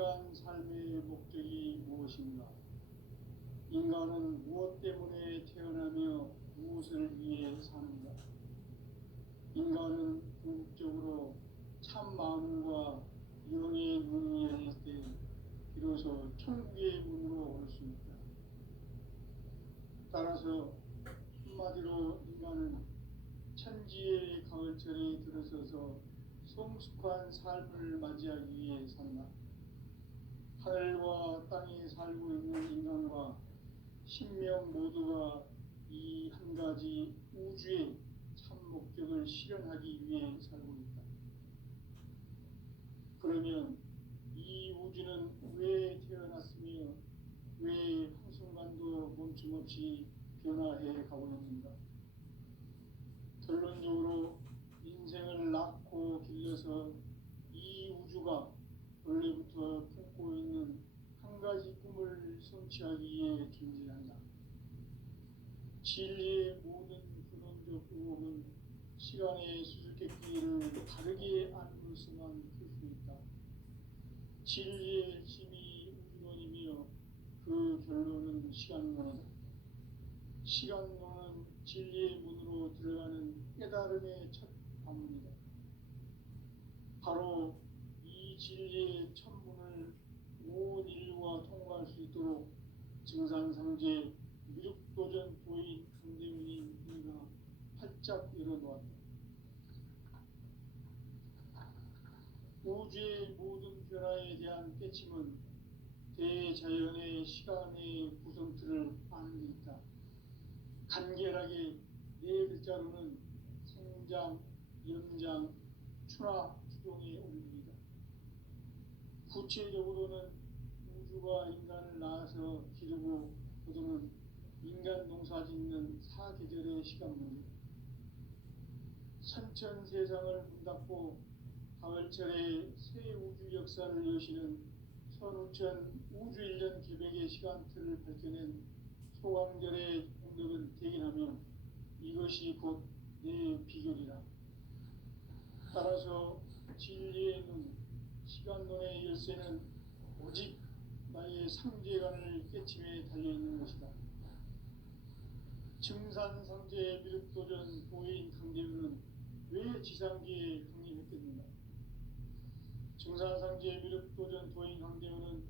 인간 삶의 목적이 무엇인가? 인간은 무엇 때문에 태어나며 무엇을 위해 사는가? 인간은 궁극적으로 참 마음과 영의 문이 열릴 때 비로소 천국의 문으로 올 수 있다. 따라서 한마디로 인간은 천지의 가을철에 들어서서 성숙한 삶을 맞이하기 위해 산다. 하늘과 땅에 살고 있는 인간과 신명 모두가 이 한 가지 우주의 참 목적을 실현하기 위해 살고 있다. 그러면 이 우주는 왜 태어났으며 왜 한순간도 멈춤없이 변화해 가고 있는가? 결론적으로 인생을 낳고 길러서 이 우주가 원래부터 품고 있는 한 가지 꿈을 성취하기 위해 존재한다. 진리의 모든 근원적 의혹은 시간의 수수께끼를 다르게 안으로서만 풀 수 있다. 진리의 핵심이 우주론이며 그 결론은 시간론이다. 시간론은 진리의 문으로 들어가는 깨달음의 첫 관문이다. 바로 이 진리의 첫 문을 온 인류가 통과할 수 있도록 증산상제 미륵도전 도인 강대문이 우리가 활짝 열어놓았다. 우주의 모든 변화에 대한 깨침은 대자연의 시간의 구성틀을 아는 데 있다. 간결하게 네 글자로는 생장, 연장, 추나 추동의 원리이다. 구체적으로는 우주가 인간을 낳아서 기르고 거두는 인간 농사 짓는 사계절의 시간 문제. 선천 세상을 문닫고 가을철에 새 우주 역사를 여시는 선우천 우주 1년 계백의 시간틀을 밝혀낸 소강절의 공덕은 대견하며 이것이 곧 내 비결이라. 따라서 진리의 눈, 시간론의 열쇠는 오직 나의 상제관을 깨침에 달려있는 것이다. 증산상제 미륵도전 도인 강대문은 왜 지상계에 강림했겠는가? 증산상제 미륵도전 도인 강대문은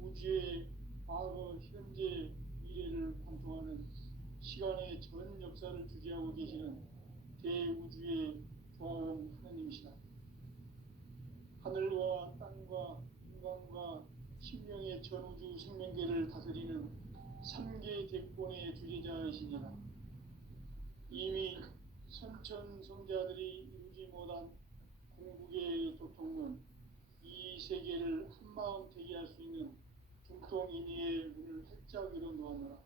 우주의 과거, 현재, 미래를 관통하는 시간의 전 역사를 주재하고 계시는 대우주의 조화원 하느님이시다. 하늘과 땅과 인간과 신명의 전우주 생명계를 다스리는 3개 대권의 주재자이시니라. 이미 선천성자들이 이루지 못한 궁극의 도통문, 이 세계를 한마음 되게 할 수 있는 중통인의의 문을 활짝 열어놓았노라.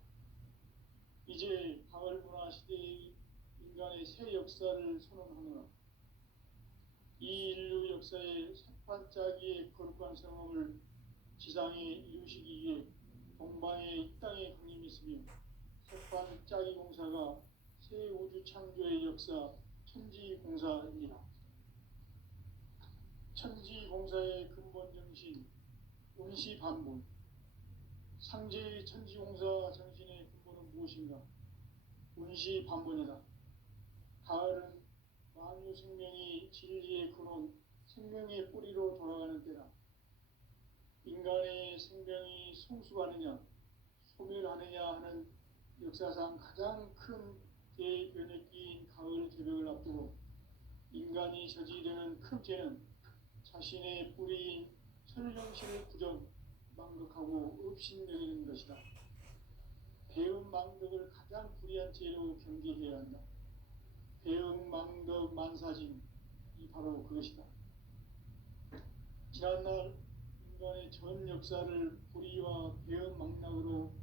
이제 가을문화 시대의 인간의 새 역사를 선언하노라. 이 인류 역사의 첫 반짝이의 거룩한 성험을 지상에 이루시기 위해 동방의 이 땅에 강림했으며 첫 반짝이 공사가 새 우주 창조의 역사 천지공사입니다. 천지공사의 근본 정신 운시반본. 상제의 천지공사 정신의 근본은 무엇인가? 운시반본이다. 가을은 만유 생명이 진리의 근원, 생명의 뿌리로 돌아가는 때다. 인간의 생명이 성숙하느냐, 소멸하느냐 하는 역사상 가장 큰 대변혁기인 가을 개벽을 앞두고 인간이 저지르는 큰 죄는 자신의 뿌리인 천령신을 부정, 망덕하고 업신여기는 것이다. 배음 망덕을 가장 불의한 죄로 경계해야 한다. 배음 망덕 만사진, 이 바로 그것이다. 지난날 인간의 전 역사를 불의와 배음 망락으로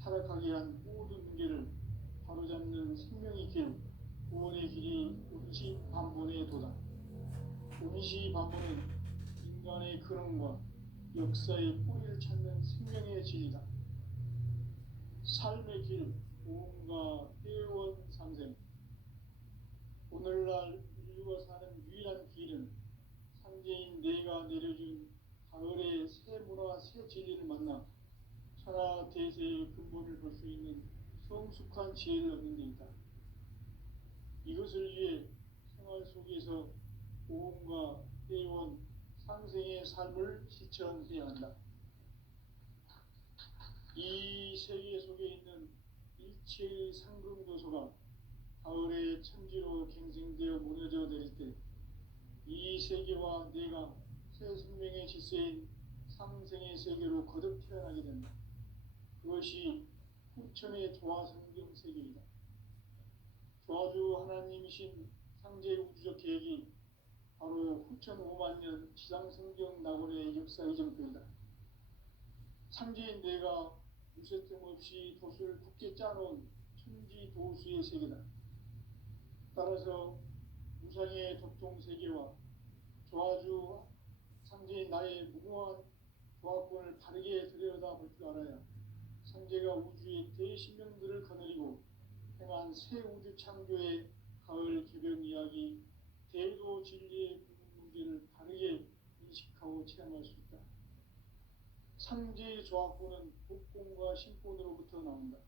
타락하게 한 모든 문제를 바로잡는 생명의 길, 구원의 길이 운시반본의 도다. 운시반본은 인간의 근원과 역사의 뿌리를 찾는 생명의 진리다. 삶의 길, 보험과 회원 상생. 오늘날 인류가 사는 유일한 길은 상제인 내가 내려준 가을의 새 문화, 새 진리를 만나 천하 대세의 근본을 볼 수 있는 성숙한 지혜를 얻는 데 있다. 이것을 위해 생활 속에서 고음과 회원, 상생의 삶을 실천해야 한다. 이 세계 속에 있는 일체의 상금 요소가 가을의 천지로 갱생되어 무너져 내릴 때 이 세계와 내가 새 생명의 질서인 상생의 세계로 거듭 태어나게 된다. 그것이 후천의 조화성경 세계이다. 조화주 하나님이신 상제 우주적 계획이 바로 후천 5만 년 지상성경 낙원의 역사의 정표이다. 상제인 내가 유세틈 없이 돛을 굳게 짜놓은 천지 도수의 세계다. 따라서 무상의 도통세계와 조화주 상제인 나의 무궁한 조화권을 바르게 들여다볼 줄 알아야 상제가 우주의 대신명들을 거느리고 행한 새 우주 창조의 가을 개변 이야기, 대도 진리의 문제를 바르게 인식하고 체험할 수 있다. 상제의 조화권은 복권과 신권으로부터 나온다.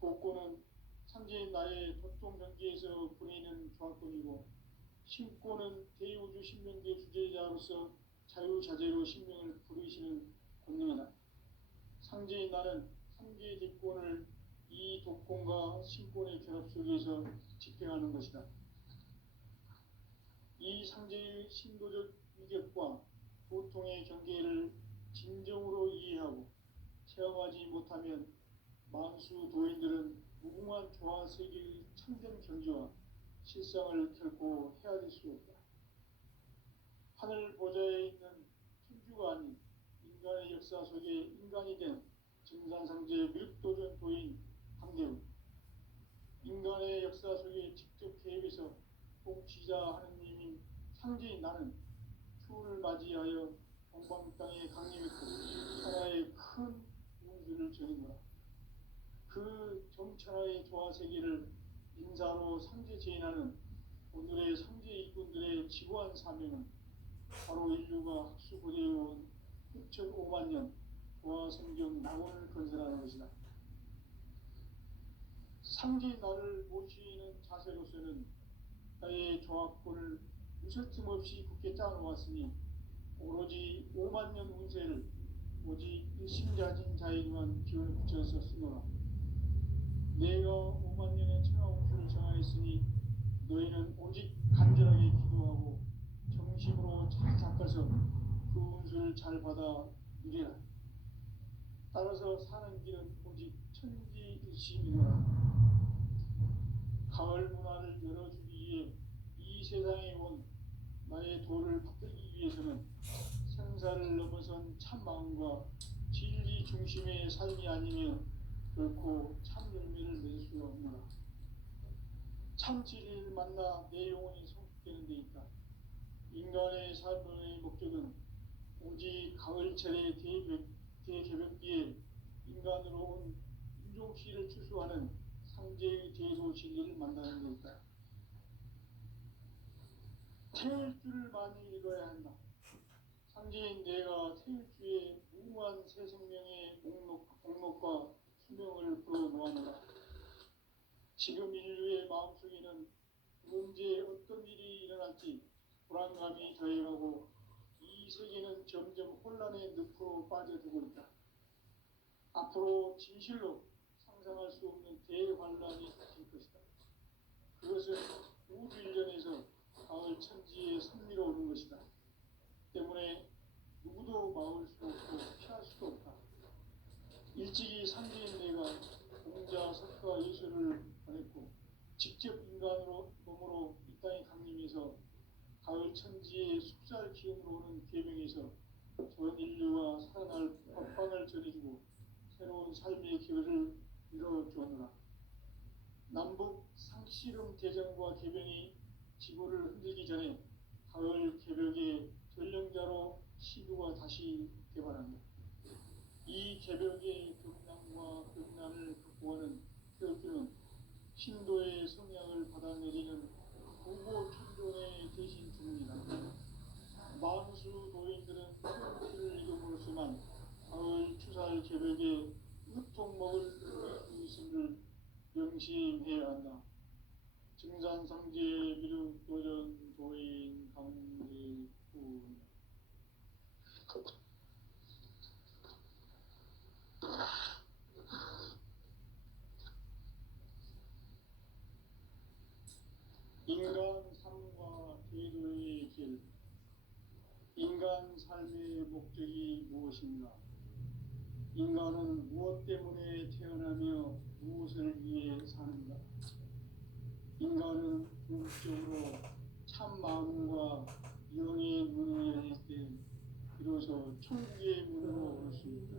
복권은 상제인 나의 도통경계에서 보내는 조화권이고, 신권은 대우주 신명계 주제자로서 자유자재로 신명을 부르시는 권능이다. 상제인 나는 상제의 대권을 이 독권과 신권의 결합 속에서 집행하는 것이다. 이 상제의 신도적 위격과 보통의 경계를 진정으로 이해하고 체험하지 못하면 만수 도인들은 무궁한 조화 세계의 참된 경지와 실상을 결코 헤아릴 수 없다. 하늘 보좌에 있는 천주가 아닌 인간의 역사 속에 인간이 된 증산상제 밀도전 도인 황대우, 인간의 역사 속에 직접 개입해서 통치자 하느님인 상제인 나는 추운을 맞이하여 동방 땅에 강림했고 천하의 큰 운수를 전했노라. 그 정천하의 조화세계를 인사로 상제 제인하는 오늘의 상제 일꾼들의 지구한 사명은 바로 인류가 학수고대해온 6,5만 년 조화성경 낙원을 건설하는 것이다. 상제인 나를 모시는 자세로서는 나의 조화권을 무슨 틈 없이 굳게 짜놓았으니 오로지 5만 년 운세를 오직 일심자진 자에게만 기운을 붙여서 쓰노라. 내가 5만 년의 천하 운수를 정하였으니 너희는 오직 간절하게 기도하고 정심으로 잘 닦아서 그 운수를 잘 받아 누리라. 따라서 사는 길은 오직 천지일심이노라. 가을 문화를 열어주기 위해 이 세상에 온 나의 도를 붙들기 위해서는 생사를 넘어선 참마음과 진리 중심의 삶이 아니면 결코 참 열매를 낼 수 없노라. 참 진리를 만나 내 영혼이 성숙되는 데 있다. 인간의 삶의 목적은 오직 가을철의 대개벽기에 인간으로 온 인종시를 추수하는 상제의 대소 진리를 만나는 데 있다. 태울 줄을 많이 읽어야 한다. 상제인 내가 태울 주의 무궁한 새 생명의 목록과 수명을 불어놓아노라. 지금 인류의 마음속에는 언제 어떤 일이 일어날지 불안감이 더해가고 이 세계는 점점 혼란의 늪으로 빠져들고 있다. 앞으로 진실로 상상할 수 없는 대환란이 닥칠 것이다. 그것은 우주 일련에서 가을 천지에 선미로 오는 것이다. 때문에 누구도 막을 수 없고 피할 수도 없다. 일찍이 상제인 내가 공자, 석가, 예수를 보냈고 직접 인간으로 몸으로 이 땅에 강림해서 가을 천지의 숙살 기운으로 오는 계명에서 전 인류와 살아날 법방을 전해주고 새로운 삶의 길을 이뤄주었노라. 남북 상씨름 대전과 개병이 지구를 흔들기 전에 가을 개벽의 전령자로 시도가 다시 개발한다. 이 개벽의 극락과 극난을 극복하는 태극기는 신도의 성향을 받아내리는 부고 천종의 대신 주문이다. 만수 도인들은 개벽에 으통 먹을 수 있음을 명심해야 한다. 증산상제 미륵 도전 도인 강제군 인간 삶과 제도의 길. 인간 삶의 목적이 무엇인가? 인간은 무엇 때문에 태어나며 무엇을 위해 사는가? 인간은 궁극적으로 참 마음과 영의 문을 열릴 때 비로소 천국의 문으로 올 수 있다.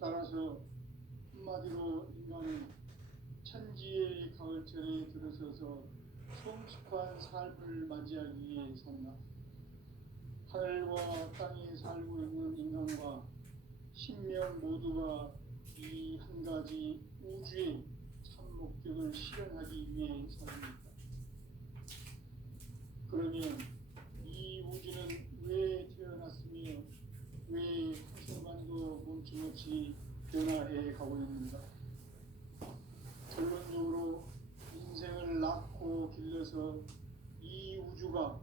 따라서 한마디로 인간은 천지의 가을철에 들어서서 성숙한 삶을 맞이하기 위해 산다. 하늘과 땅에 살고 있는 인간과 신명 모두가 이 한 가지 우주의 참 목적을 실현하기 위해 살아갑니다. 그러면 이 우주는 왜 태어났으며 왜 한순간도 멈춤없이 변화해 가고 있는가? 결론적으로 인생을 낳고 길러서 이 우주가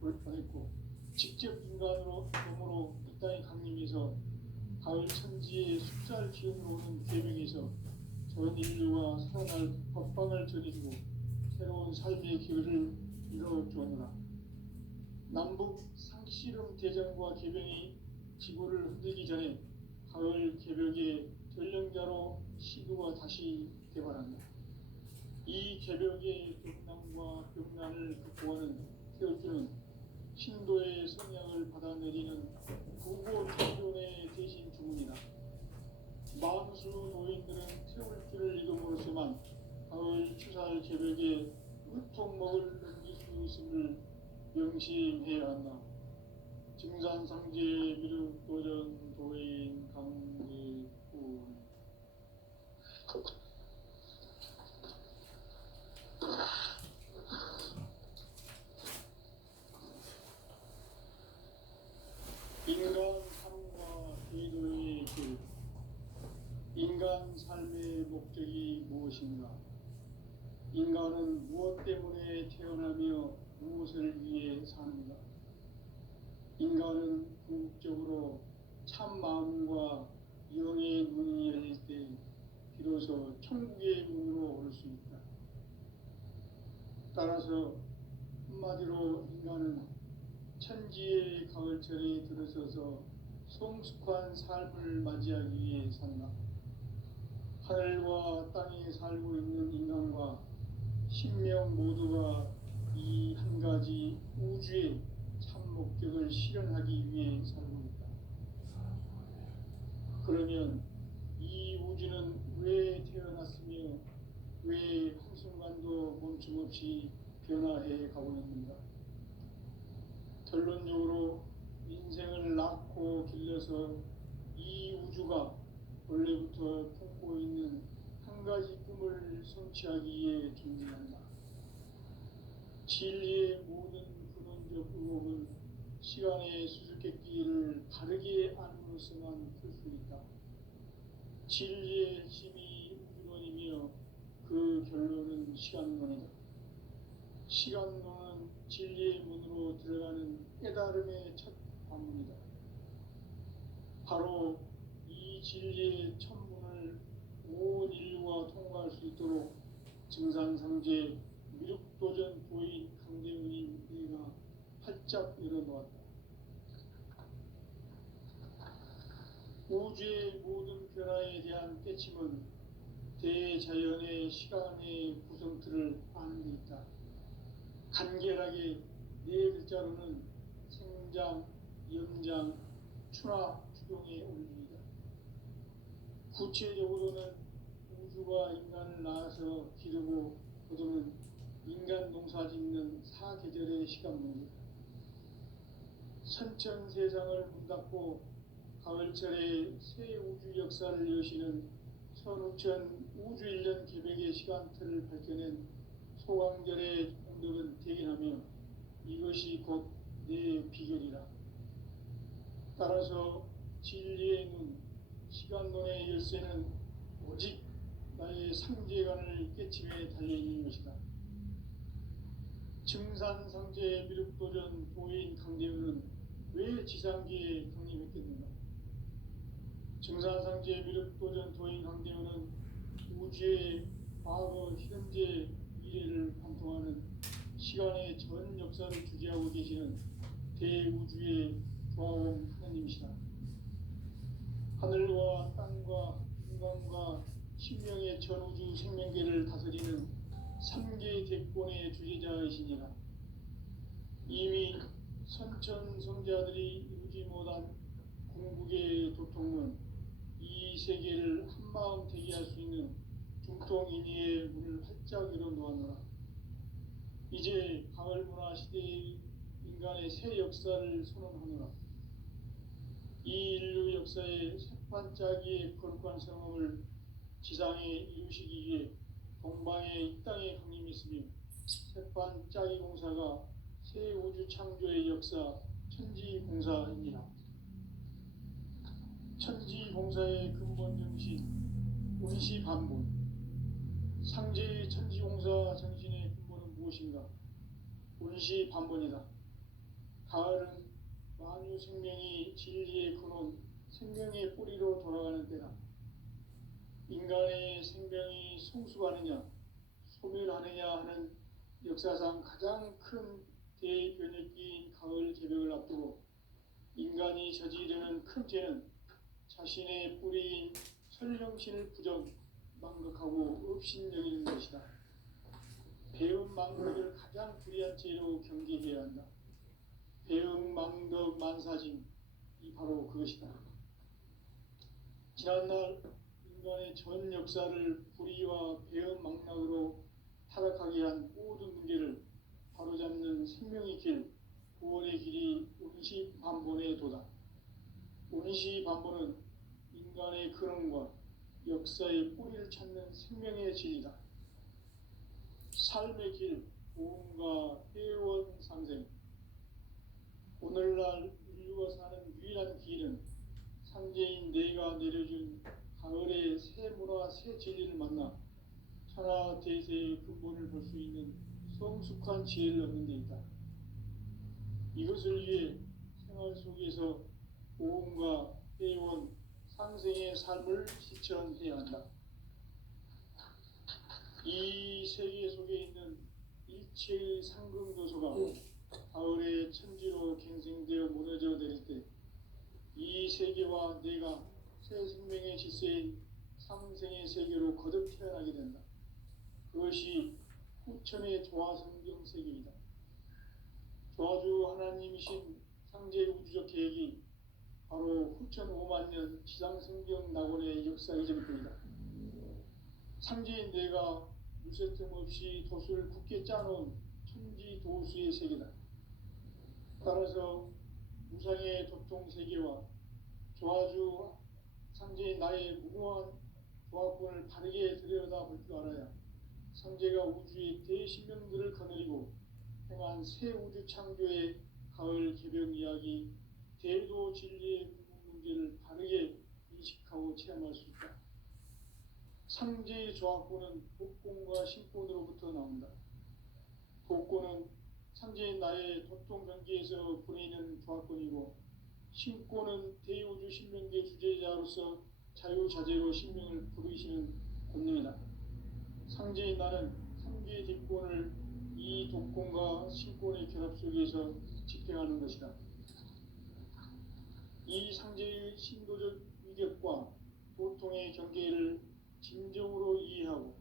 벌판했고 직접 인간으로 몸으로 이 땅에 강림해서 가을 천지의 숫살 기운으로 오는 계명에서 전 인류가 살아날 법방을 전해주고 새로운 삶의 길을 이뤄주었노라. 남북 상씨름 대전과 계명이 지구를 흔들기 전에 가을 개벽의 전령자로 시도가 다시 개발한다. 이 개벽의 벽난과 벽난을 극복하는 태울주는 신도의 성향을 받아내리는 부고 천존의 대신 주문이다. 만수 노인들은 태울주를 이름으로서만 가을 추살 개벽에 으통 먹을 넘길 수 있음을 명심해야 한다. 증산상제 미륵 도전 도인 강제군 인간 삶과 제도의 길. 인간 삶의 목적이 무엇인가? 인간은 무엇 때문에 태어나며 무엇을 위해 사는가? 인간은 궁극적으로 참 마음과 영의 문이 열릴 때 비로소 천국의 문으로 올 수 있다. 따라서 한마디로 인간은 천지의 가을철에 들어서서 성숙한 삶을 맞이하기 위해 산다. 하늘과 땅에 살고 있는 인간과 신명 모두가 이 한 가지 우주의 참 목적을 실현하기 위해 살고 있다. 그러면 이 우주는 왜 태어났으며 왜 한순간도 멈춤없이 변화해 가고 있는가? 결론적으로 인생을 낳고 길러서 이 우주가 원래부터 품고 있는 한 가지 꿈을 성취하기 위해 존재한다. 진리의 모든 근원적 의혹은 시간의 수수께끼를 바르게 안으로서만 풀 수 있다. 진리의 핵심이 우주론이며 그 결론은 시간론이다. 시간론은 진리의 문으로 들어가는 깨달음의 첫 관문이다. 바로 이 진리의 천문을 온 인류가 통과할 수 있도록 증산상제 미륵도전 도인 강대문인 내가 활짝 열어놓았다. 우주의 모든 변화에 대한 깨침은 대자연의 시간의 구성틀을 아는 데 있다. 간결하게 네 글자로는 생장, 염장, 추나 추동의 원리이다. 구체적으로는 우주가 인간을 낳아서 기르고 거두는 인간 농사 짓는 사계절의 시간문이다. 선천 세상을 문 닫고 가을철에 새 우주 역사를 여시는 선우천 우주 1년 개벽의 시간틀을 밝혀낸 소강절의 공덕은 대견하며 이것이 곧 내 비결이라. 따라서 진리의 눈, 시간론의 열쇠는 오직 나의 상제관을 깨침에 달려있는 것이다. 증산상제 미륵도전 도인 강대우는 왜 지상계에 강림했겠는가? 증산상제 미륵도전 도인 강대우는 우주의 과거, 현재, 미래를 관통하는 시간의 전 역사를 주재하고 계시는 대우주의 조화원 하나님이시다. 하늘과 땅과 인간과 신명의 전우주 생명계를 다스리는 3개 대권의 주제자이시니라. 이미 선천성자들이 이루지 못한 궁극의 도통은 이 세계를 한마음 되게 할 수 있는 중통인의의 문을 활짝 열어놓았노라. 이제 가을 문화 시대의 인간의 새 역사를 선언하노라. 이 인류 역사의 새반짝이의 거룩한 성함을 지상에 이루시기 위해 동방의 이 땅에 강림했으며 새반짝이 공사가 새 우주 창조의 역사 천지공사입니다. 천지공사의 근본 정신 운시반본. 상제의 천지공사 정신의 근본은 무엇인가? 운시반본이다. 가을은 만유 생명이 진리의 근원, 생명의 뿌리로 돌아가는 때다. 인간의 생명이 성숙하느냐, 소멸하느냐 하는 역사상 가장 큰 대변혁기인 가을 개벽을 앞두고 인간이 저지르는 큰 죄는 자신의 뿌리인 설령신을 부정, 망각하고 업신여기는 것이다. 배움 망덕을 가장 불의한 죄로 경계해야 한다. 배움 망덕 만사진, 이 바로 그것이다. 지난날 인간의 전 역사를 불의와 배움 망락으로 타락하게 한 모든 문제를 바로잡는 생명의 길, 구원의 길이 운시반본의 도다. 운시반본은 인간의 근원과 역사의 뿌리를 찾는 생명의 진리다. 삶의 길, 보험과 회원 상생. 오늘날 인류가 사는 유일한 길은 상제인 내가 내려준 가을의 새 문화, 새 진리를 만나 천하 대세의 근본을 볼 수 있는 성숙한 지혜를 얻는 데 있다. 이것을 위해 생활 속에서 보험과 회원, 상생의 삶을 실천해야 한다. 이 세계 속에 있는 일체의 상승도소가 가을의 천지로 갱생되어 무너져 내릴 때 이 세계와 내가 새 생명의 질서인 상생의 세계로 거듭 태어나게 된다. 그것이 후천의 조화성경 세계이다. 조화주 하나님이신 상제 우주적 계획이 바로 후천 5만 년 지상성경 낙원의 역사 이전뿐이다. 상제인 내가 무쇠틈 없이 도수를 굳게 짜놓은 천지 도수의 세계다. 따라서 무상의 도통 세계와 조화주 상제인 나의 무궁한 조화권을 바르게 들여다볼 줄 알아야 상제가 우주의 대신명들을 거느리고 행한 새 우주 창조의 가을 개벽 이야기, 대도 진리의 문제를 바르게 인식하고 체험할 수 있다. 상제의 조화권은 복권과 신권으로부터 나온다. 복권은 상제인 나의 도통 경계에서 보내는 조화권이고, 신권은 대우주 신명계 주제자로서 자유자재로 신명을 부르시는 권능이다. 상제인 나는 3개의 뒷권을 이 독권과 신권의 결합 속에서 집행하는 것이다. 이 상제의 신도적 위력과 도통의 경계를 진정으로 이해하고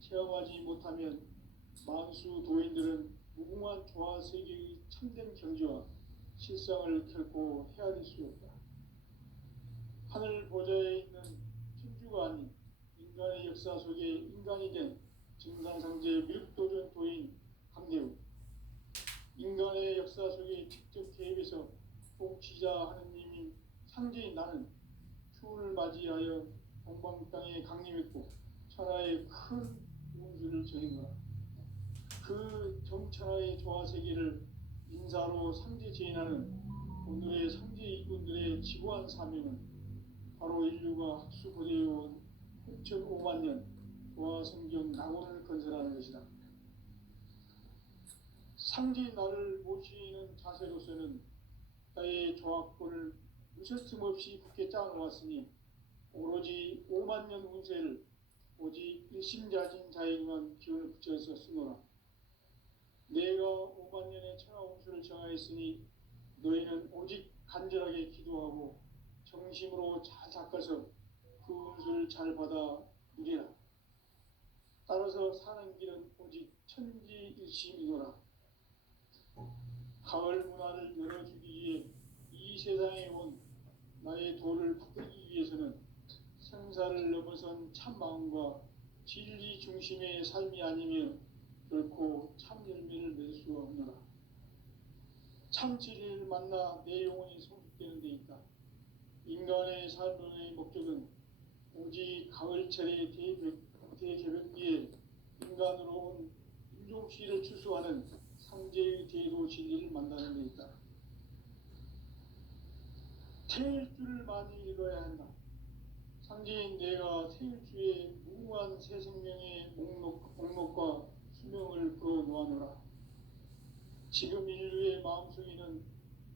체험하지 못하면 만수 도인들은 무궁한 조화 세계의 참된 경지와 실상을 결코 헤아릴 수 없다. 하늘 보좌에 있는 천주가 아닌 인간의 역사 속에 인간이 된 증산상제 미륵도전 도인 강대우. 인간의 역사 속에 직접 개입해서 통치자 하느님인 상제인 나는 추운을 맞이하여 동방 땅에 강림했고 천하의 큰 운수를 전인 거라. 그 정천하의 조화 세계를 인사로 상제 제인하는 오늘의 성지 이군들의 지구한 사명은 바로 인류가 학수 고대해온 6,500만 년 도화 성경 낙원을 건설하는 것이다. 상지 나를 모시는 자세로서는 나의 조합권을 무쇠틈 없이 굳게 짜놓았으니 오로지 5만 년 운세를 오직 일심자진 자에게만 기운을 붙여서 쓰노라. 내가 5만 년의 천하 운수를 정하였으니 너희는 오직 간절하게 기도하고 정심으로 잘 닦아서 그 운수를 잘 받아 누리라. 따라서 사는 길은 오직 천지일심이노라. 가을 문화를 열어주기 위해 이 세상에 온 나의 도를 받들기 위해서는 생사를 넘어선 참 마음과 진리 중심의 삶이 아니면 결코 참 열매를 맺을 수가 없노라. 참 진리를 만나 내 영혼이 성숙되는 데 있다. 인간의 삶의 목적은 오직 가을철의 대개벽기에 인간으로 온 인종시를 추수하는 상제의 대도 진리를 만나는 데 있다. 태일주를 많이 읽어야 한다. 상제인 내가 태일주의 무궁한 새 생명의 목록과 수명을 그어 놓아노라. 지금 인류의 마음속에는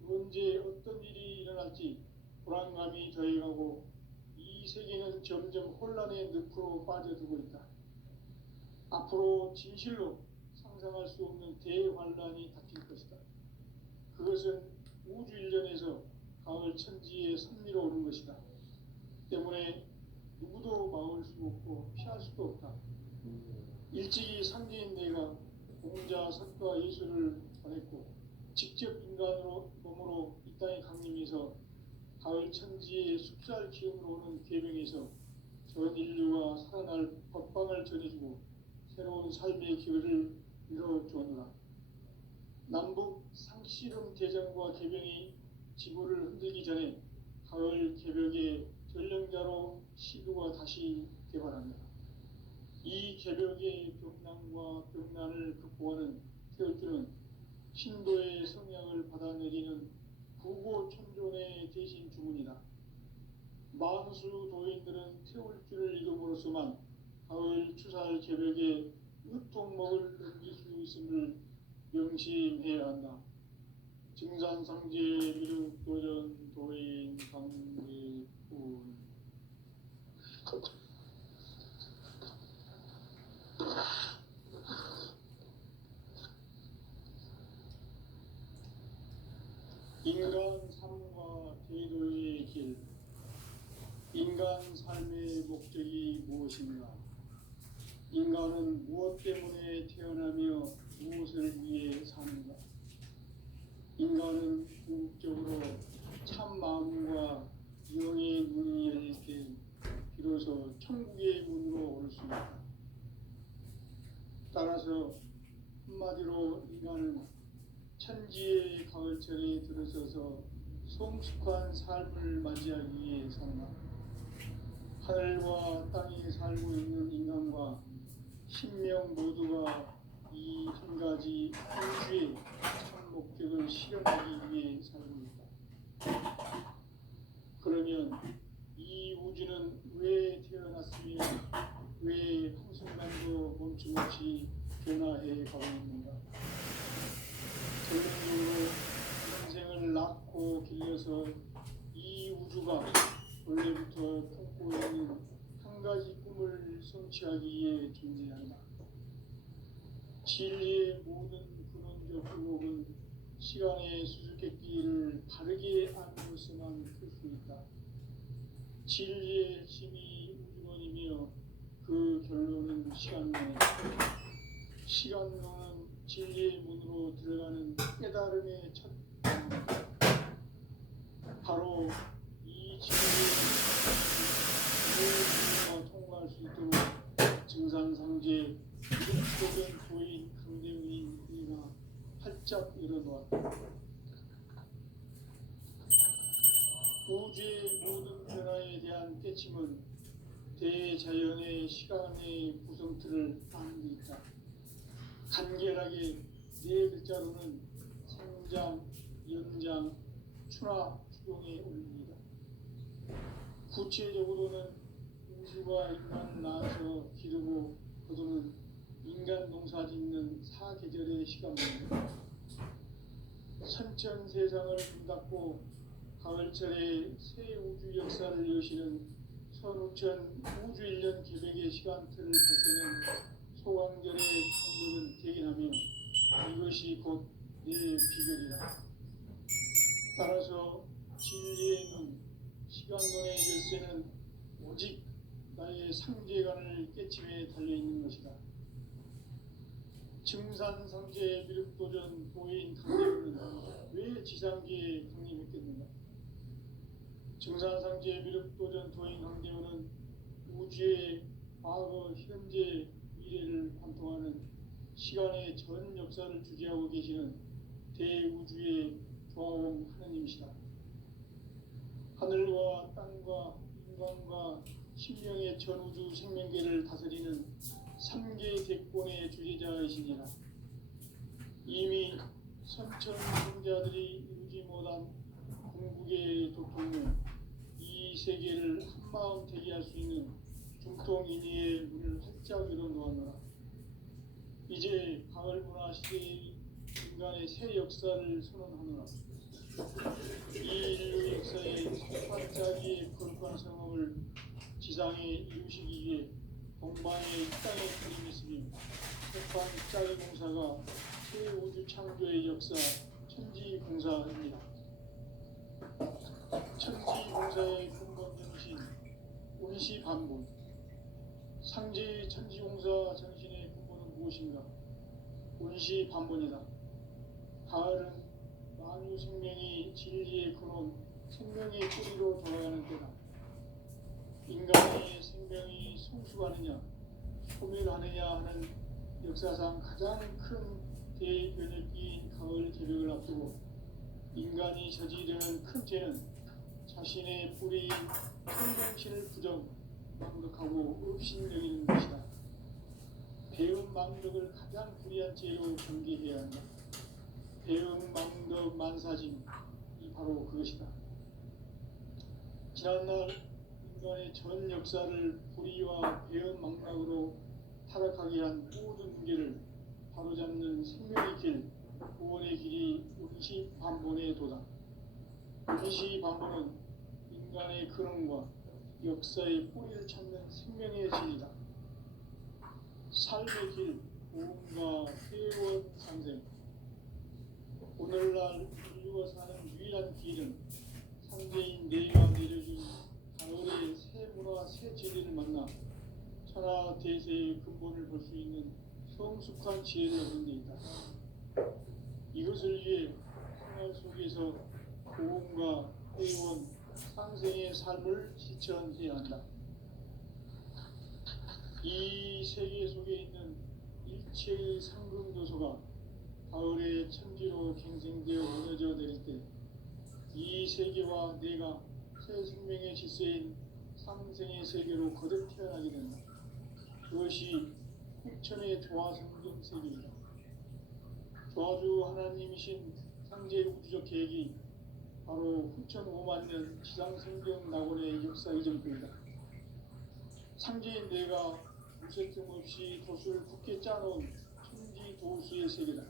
언제 어떤 일이 일어날지 불안감이 더해가고 이 세계는 점점 혼란의 늪으로 빠져들고 있다. 앞으로 진실로 상상할 수 없는 대환란이 닥칠 것이다. 그것은 우주 일전에서 가을 천지의 섭리로 오는 것이다. 때문에 누구도 막을 수 없고 피할 수도 없다. 일찍이 상제인 내가 공자, 석가, 예수를 전했고 직접 인간으로 몸으로 이 땅에 강림해서 가을 천지의 숲살 기운으로 오는 계명에서 전 인류가 살아날 법방을 전해주고 새로운 삶의 기회를 이뤄주었노라. 남북 상씨름 대전과 개병이 지구를 흔들기 전에 가을 개벽의 전령자로 시도가 다시 개발합니다. 이 개벽의 벽난과 벽난을 극복하는 태울주는 신도의 성향을 받아내리는 부고천존의 대신 주문이다. 만수 도인들은 태울주를 이름으로서만 가을 추살 개벽에 으통먹을 넘길 수 있음을 명심해야 한다. 증산상제 미륵도전 도인 강대군. 인간 삶과 대도의 길. 인간 삶의 목적이 무엇인가? 인간은 무엇 때문에 태어나며 무엇을 위해 사는가? 인간은 궁극적으로 참 마음과 영의 문이 열릴 때 비로소 천국의 문으로 올 수 있다. 따라서 한마디로 인간은 천지의 가을철에 들어서서 성숙한 삶을 맞이하기 위해 산다. 하늘과 땅에 살고 있는 인간과 신명 모두가 이 한 가지 우주의 참 목적을 실현하기 위해 살고 있다. 그러면 이 우주는 왜 태어났으며 왜 한순간도 멈춤없이 변화해 가고 있는가? 결론적으로 인생을 낳고 길러서 이 우주가 원래부터 품고 있는 한 가지 꿈을 성취하기 위해 존재한다. 진리의 모든 근원적 의목은 시간의 수수께끼를 바르게 알고서만 풀 수 있다. 진리의 힘이 우주론이며 그 결론은 시간론이다. 시간론은 진리의 문으로 들어가는 깨달음의 첫 단계다. 바로 이 진리의 문을 통과할 수 있도록 증산상제 미륵도전 도인 강대훈이 이가 활짝 일어놓았다. 우주의 모든 변화에 대한 깨침은 대자연의 시간의 구성틀을 아는 데 있다. 간결하게 네 글자로는 생장, 연장, 추나 추동에 올립니다. 구체적으로는 우주가 인간을 낳아서 기르고 거두는 인간 농사 짓는 사계절의 시간입니다. 선천 세상을 문 닫고 가을철에 새 우주 역사를 여시는 선우천 우주 1년 계획의 시간틀을 밝히는 소강절의 천국은 대긴하며 이것이 곧 내 비결이다. 따라서 진리의 눈, 시간론의 열쇠는 오직 나의 상제관을 깨침에 달려있는 것이다. 증산상제의 미륵도전 도인 강림은 왜 지상계에 강림했겠는가? 증산상제의 미륵도전 도인 강림은 우주의 과거, 현재, 미래를 관통하는 시간의 전 역사를 주재하고 계시는 대우주의 조화원 하느님이시다. 하늘과 땅과 인간과 신명의 전우주 생명계를 다스리는 3개 대권의 주제자이시니라. 이미 선천성자들이 이루지 못한 궁극의 도통을 이 세계를 한마음 되게 할 수 있는 중통인의의 문을 활짝 열어놓았노라. 이제 가을 문화 시대의 인간의 새 역사를 선언하노라. 이 인류 역사의 반짝이의 거룩한 성업을 지상에 이루시기 위해 동방의 땅에 그림이 있으며 백반짜리 공사가 새 우주 창조의 역사 천지공사입니다. 천지공사의 근본 정신 운시반본. 상제의 천지공사 정신의 근본은 무엇인가? 운시반본이다. 가을은 만유 생명이 진리의 근원, 생명의 뿌리로 돌아가는 때다. 인간의 생명이 성숙하느냐, 소멸하느냐 하는 역사상 가장 큰 대변혁기인 가을 개벽을 앞두고 인간이 저지르는 큰 죄는 자신의 뿌리인 생명신을 부정, 망덕하고 업신여기는 것이다. 배은 망덕을 가장 불의한 죄로 경계해야 한다. 배은 망덕 만사짐이 바로 그것이다. 지난날 인간의 전 역사를 불의와 배은 망락으로 타락하게 한 모든 문제를 바로잡는 생명의 길, 구원의 길이 운시반본의 도다. 운시반본은 인간의 근원과 역사의 뿌리를 찾는 생명의 진이다. 삶의 길, 고음과 회원 상생. 오늘날 인류가 사는 유일한 길은 상제인 내가 내려준 가을의 새 문화, 새 진리를 만나 천하 대세의 근본을 볼 수 있는 성숙한 지혜를 얻는 데 있다. 이것을 위해 생활 속에서 고음과 회원, 상생의 삶을 실천해야 한다. 이 세계 속에 있는 일체의 상금도소가 가을의 천지로 갱생되어 무너져 내릴 때 이 세계와 내가 새 생명의 질서인 상생의 세계로 거듭 태어나게 된다. 그것이 후천의 조화성경 세계이다. 조화주 하나님이신 상제 우주적 계획이 바로 후천 5만 년 지상성경 낙원의 역사 이전표이다. 상제인 내가 무쇠 틈 없이 돛을 굳게 짜놓은 천지 도수의 세계다.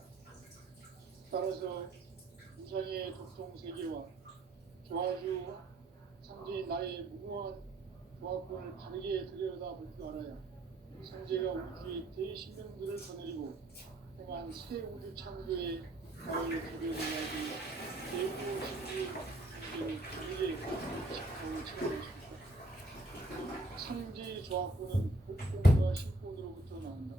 따라서 무상의 도통 세계와 조화주 상제인 나의 무궁한 조화권을 바르게 들여다볼 줄 알아야 상제가 우주의 대신명들을 거느리고 행한 새 우주 창조의 가을 개별이야기 대구 신주의 바르게 직통을 채워낼 수 있다. 상제의 조화권은 복권과 신권으로부터 나온다.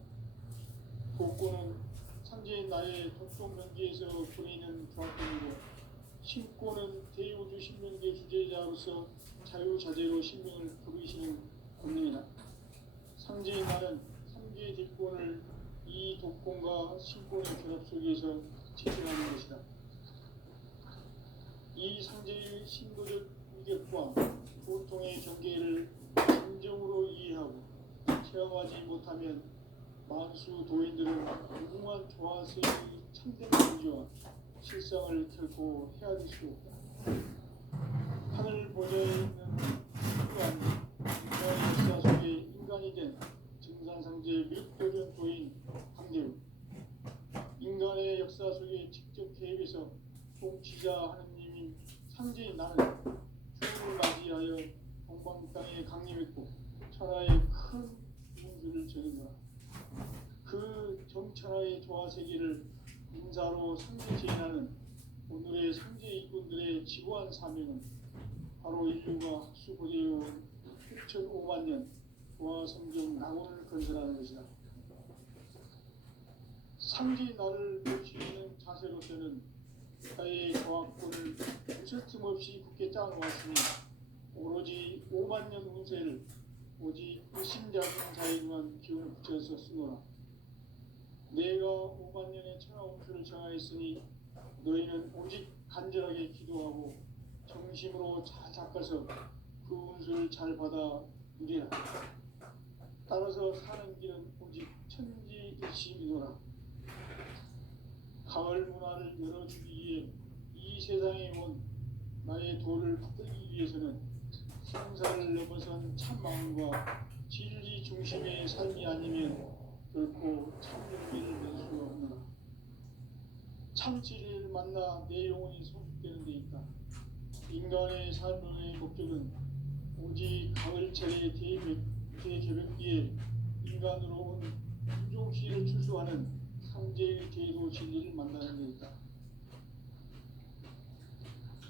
복권은 상제인 나의 도통 명기에서 보이는 조화권이고 신권은 대우주 신명계 주제자로서 자유자재로 신명을 부르시는 권능이다. 상제인 나는 3개의 뒷권을 이 독권과 신권의 결합 속에서 지탱하는 것이다. 이 상제의 신도적 위격과 보통의 경계를 진정으로 이해하고 체험하지 못하면 만수 도인들은 무궁한 조화세의 참된 존재와 실상을 결코 헤아릴 수 없다. 하늘 보좌에 있는 또한 인간의 역사 속에 인간이 된 증산상제 및교전 도인 강대우, 인간의 역사 속에 직접 개입해서 통치자 하느님인 상제인 나는 주를 맞이하여 동방 땅에 강림했고 천하의 큰 운수를 전했노라. 그 정천하의 조화세계를 인사로 상제 제인하는 오늘의 상제 일꾼들의 지고한 사명은 바로 인류가 학수고대해온 6,500만 년 조화성경 낙원을 건설하는 것이다. 상제 나를 모시는 자세로서는 나의 조합권을 무설틈 없이 굳게 짜놓았으니 오로지 5만 년 운세를 오직 의심작은 자에게만 기운을 붙여서 쓰노라. 내가 5만 년의 천하 운수를 정하였으니 너희는 오직 간절하게 기도하고 정심으로 잘 닦아서 그 운수를 잘 받아 누리라. 따라서 사는 길은 오직 천지일심이노라. 가을 문화를 열어주기 위해 이 세상에 온 나의 도를 받들기 위해서는 생사를 넘어선 참마음과 진리 중심의 삶이 아니면 결코 참영미를 낼 수가 없노라. 참진리를 만나 내 영혼이 성숙되는 데 있다. 인간의 삶의 목적은 오직 가을철의 대개벽기에 인간으로 온 인종시를 출소하는 상제의 제도 진리를 만나는 데 있다.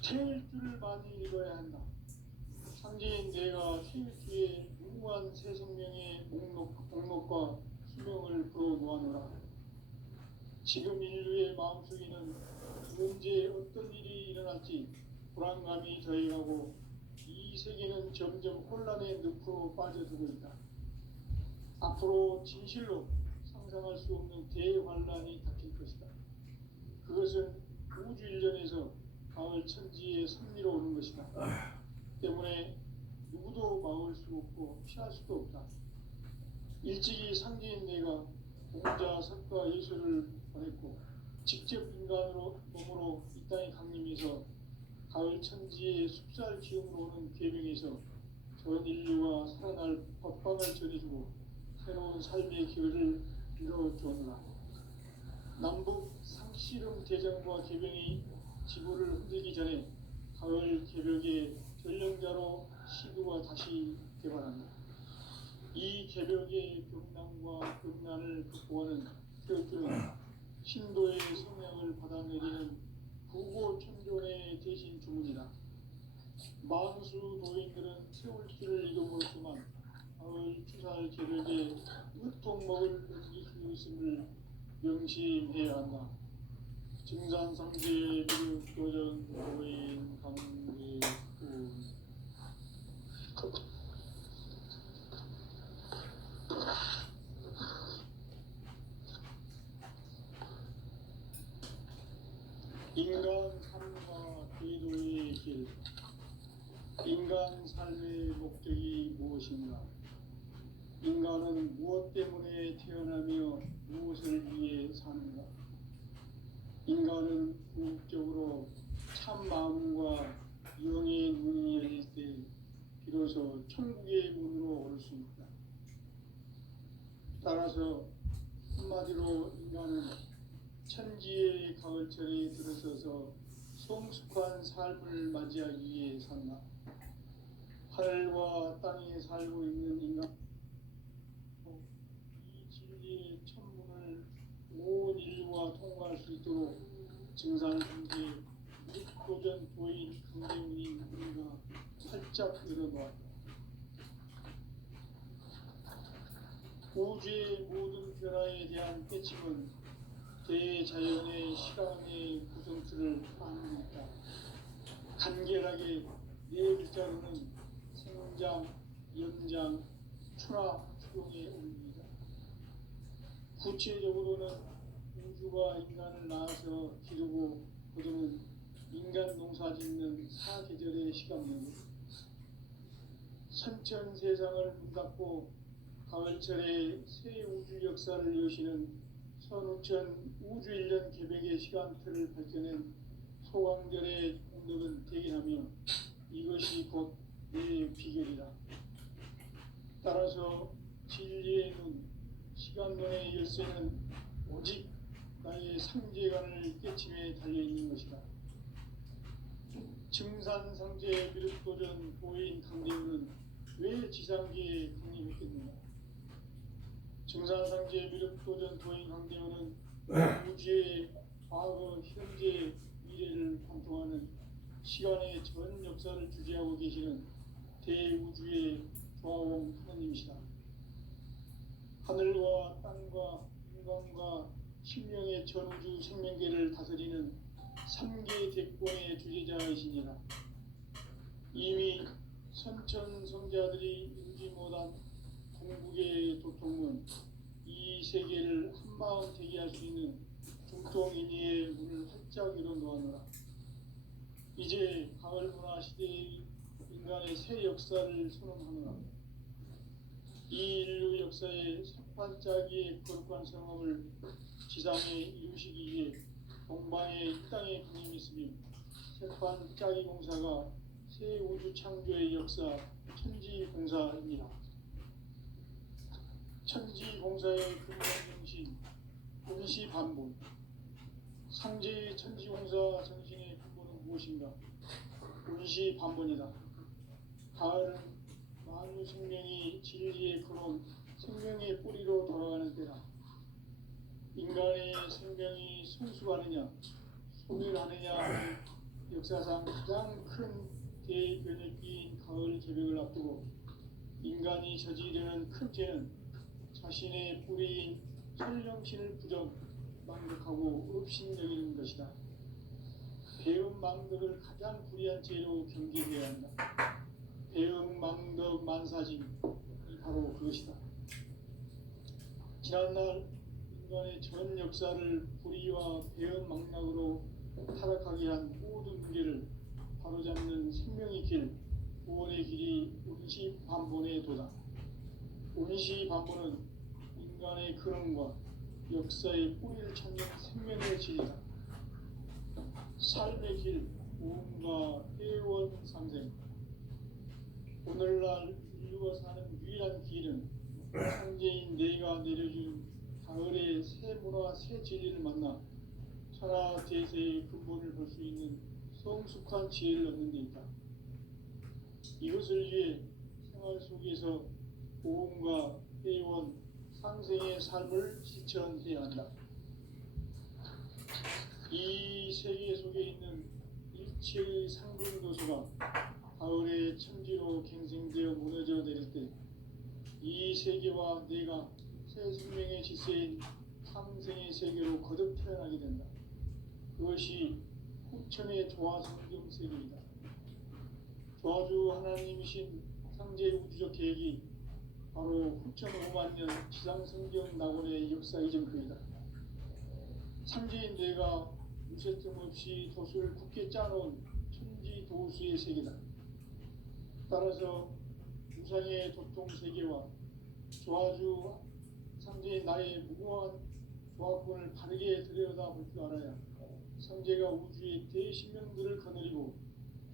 태일주를 많이 읽어야 한다. 상제인 내가 태일주의 무궁한 새 생명의 목록과 수명을 불어놓아노라. 지금 인류의 마음속에는 언제 어떤 일이 일어날지 불안감이 더해가고 이 세계는 점점 혼란의 늪으로 빠져들고 있다. 앞으로 진실로 상상할 수 없는 대환란이 닥칠 것이다. 그것은 우주 일련에서 가을 천지의 섭리로 오는 것이다. 때문에 누구도 막을 수 없고 피할 수도 없다. 일찍이 상제인 내가 공자, 석가, 예수를 보냈고 직접 인간으로 몸으로 이 땅에 강림해서 가을 천지의 숲살 기운으로 오는 계명에서 전 인류가 살아날 법방을 전해주고 새로운 삶의 길을 이뤄주었노라. 남북 상씨름 대전과 개병이 지구를 흔들기 전에 가을 개벽의 전령자로 시구가 다시 개발한다. 이 개벽의 병난과 급난을 극복하는 태극주는 신도의 성향을 받아내리는 부고천존의 대신 주문이다. 만수 도인들은 세월길을 이름으로서만 가을 추살 개벽에 으통먹을 넘길 수 있음을 명심해야 한다. 증산상제 비교전 도인 강대우. 인간 삶과 기도의 길. 인간 삶의 목적이 무엇인가? 인간은 무엇 때문에 태어나며 무엇을 위해 사는가? 인간은 궁극적으로 참 마음과 영의 눈이 열릴 때 비로소 천국의 문으로 올 수 있다. 따라서 한마디로 인간은 천지의 가을철에 들어서서 성숙한 삶을 맞이하기 위해 산다. 하늘과 땅에 살고 있는 인간, 이 진리의 천문을 온 인류가 통과할 수 있도록 증산상제 및도전 도인 강대문인 우리가 활짝 열어놓았다. 우주의 모든 변화에 대한 깨침은 대자연의 시간의 구성틀을 아는 것이다. 간결하게 네 글자로는 생장, 연장, 추락, 추동의 원리이다. 구체적으로는 우주가 인간을 낳아서 기르고 거두는 인간 농사 짓는 사계절의 시간명이다. 선천 세상을 문 닫고 가을철에 새 우주 역사를 여시는 선우천 우주일년 개벽의 시간틀을 밝혀낸 소강절의 공덕은 대견하며 이것이 곧 내 비결이다. 따라서 진리의 눈, 시간론의 열쇠는 오직 나의 상제관을 깨침에 달려있는 것이다. 증산상제 미륵도전 도인 강대우는 왜 지상계에 강림했겠는가? 증산상제 미륵도전 도인 강대우는 우주의 과거, 현재, 미래를 관통하는 시간의 전 역사를 주재하고 계시는 대우주의 조화원 하나님이시다. 하늘과 땅과 인간과 신명의 전우주 생명계를 다스리는 3개 대권의 주재자이시니라. 이미 선천성자들이 이루지 못한 동국의 도통문, 이 세계를 한마음 되게 할 수 있는 중통인의의 문을 활짝 열어놓았노라. 이제 가을 문화 시대의 인간의 새 역사를 선언하노라. 이 인류 역사의 새반짝이의 거룩한 성함을 지상에 이루시기 위해 동방의 이 땅에 강림했으며 새반짝이 공사가 새 우주 창조의 역사 천지공사입니다. 천지공사의 근본 정신 운시반본. 상제의 천지공사 정신의 근본은 무엇인가? 운시반본이다. 가을은 만유 생명이 진리의 근원, 생명의 뿌리로 돌아가는 때다. 인간의 생명이 성숙하느냐, 소멸하느냐, 역사상 가장 큰 대변혁기인 가을 개벽을 앞두고 인간이 저지르는 큰 죄는 자신의 뿌리인 설령신을 부정, 망덕하고 업신여기는 것이다. 배음 망덕을 가장 불의한 죄로 경계해야 한다. 배음 망덕 만사징이 바로 그것이다. 지난날 인간의 전 역사를 불의와 배음 망락으로 타락하게 한 모든 문제를 바로잡는 생명의 길, 구원의 길이 운시반본의 도다. 운시반본은 인간의 근원과 역사의 뿌리를 찾는 생명의 길이다. 삶의 길, 오음과 회원 상생. 오늘날 인류가 사는 유일한 길은 상제인 내가 내려준 가을의 새 문화, 새 진리를 만나 천하 대세의 근본을 볼 수 있는 성숙한 지혜를 얻는 데 있다. 이것을 위해 생활 속에서 오음과 회원, 상생의 삶을 실천해야 한다. 이 세계 속에 있는 일체의 상징도서가 가을의 천지로 갱생되어 무너져 내릴 때 이 세계와 내가 새 생명의 질서인 상생의 세계로 거듭 태어나게 된다. 그것이 후천의 조화성경 세계이다. 조화주 하나님이신 상제 우주적 계획이 바로 후천 5만 년 지상성경 낙원의 역사 이전표이다. 상제인 내가 무쇠틈 없이 도수를 굳게 짜놓은 천지도수의 세계다. 따라서 우상의 도통 세계와 조화주 상제인 나의 무궁한 조화권을 바르게 들여다볼 줄 알아야 상제가 우주의 대신명들을 거느리고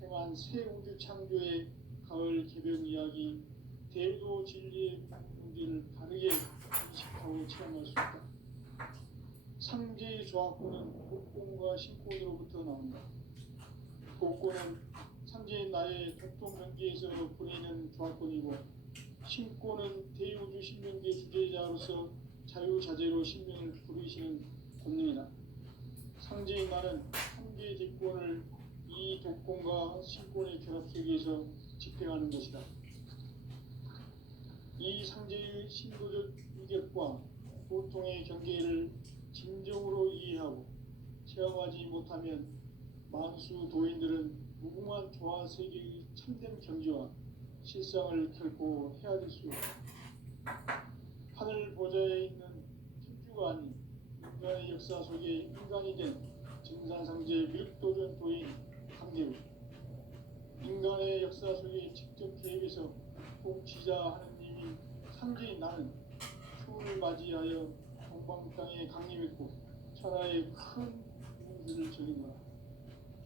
행한 새 우주 창조의 가을 개벽 이야기, 대도 진리의 문제를 바르게 인식하고 체험할 수 있다. 상제의 조화권은 복권과 신권으로부터 나온다. 복권은 상제인 나의 독통명계에서 보내는 조화권이고, 신권은 대우주 신명계 주제자로서 자유자재로 신명을 부르시는 권능이다. 상제인 나는 3개의 대권을 이 독권과 신권의 결합 속에서 집행하는 것이다. 이 상제의 신도적 위격과 보통의 경계를 진정으로 이해하고 체험하지 못하면 만수 도인들은 무궁한 조화 세계의 참된 경지와 실상을 결코 헤아릴 수 없다. 하늘 보좌에 있는 천주가 아닌 인간의 역사 속에 인간이 된 증산상제 밀도전 도인 강대우. 인간의 역사 속에 직접 개입해서 통치자 하느님이 상제인 나는 추후를 맞이하여 동방 땅에 강림했고 천하의 큰 운수를 적인 거다.